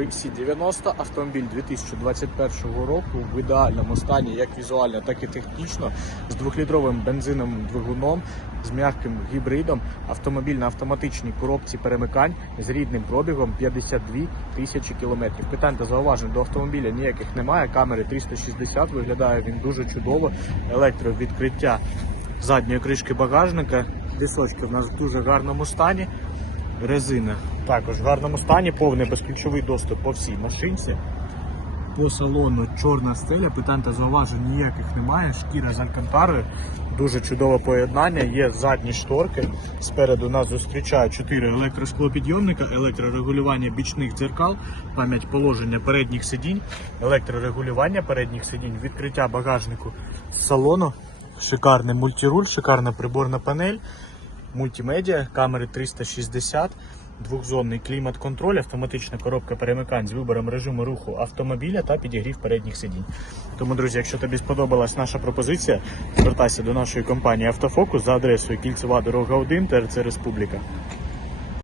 XC90, автомобіль 2021 року в ідеальному стані, як візуально, так і технічно, з двохлітровим бензиновим двигуном, з м'яким гібридом, автомобіль на автоматичній коробці перемикань з рідним пробігом 52 тисячі кілометрів. Питань та зауважень до автомобіля ніяких немає. Камери 360, виглядає він дуже чудово. Електровідкриття задньої кришки багажника. Дисочки в нас в дуже гарному стані. Резина також в гарному стані, повний безключовий доступ по всій машинці. По салону чорна стеля, питань та зауважень ніяких немає. Шкіра з алькантарою, дуже чудове поєднання. Є задні шторки. Спереду нас зустрічають 4 електросклопідйомника, електрорегулювання бічних дзеркал, пам'ять положення передніх сидінь, електрорегулювання передніх сидінь, відкриття багажнику з салону, шикарний мультируль, шикарна приборна панель мультимедіа, камери 360, двохзонний клімат-контроль, автоматична коробка перемикань з вибором режиму руху автомобіля та підігрів передніх сидінь. Тому, друзі, якщо тобі сподобалась наша пропозиція, звертайся до нашої компанії Автофокус за адресою Кільцева дорога 1, ТРЦ Республіка.